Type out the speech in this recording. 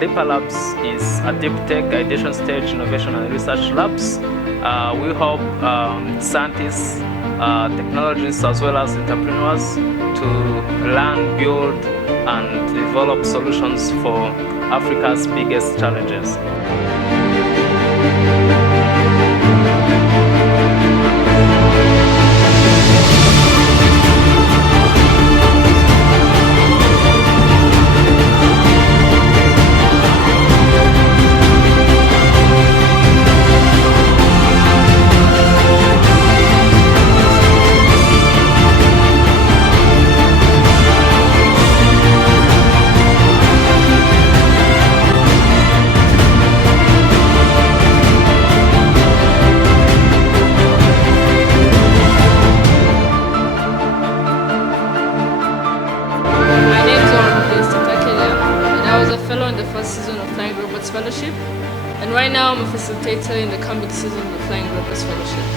Leapr'S is a deep tech ideation stage innovation and research labs. We help scientists, technologists, as well as entrepreneurs to learn, build, and develop solutions for Africa's biggest challenges. In the first season of Flying Robots Fellowship, and right now I'm a facilitator in the coming season of the Flying Robots Fellowship.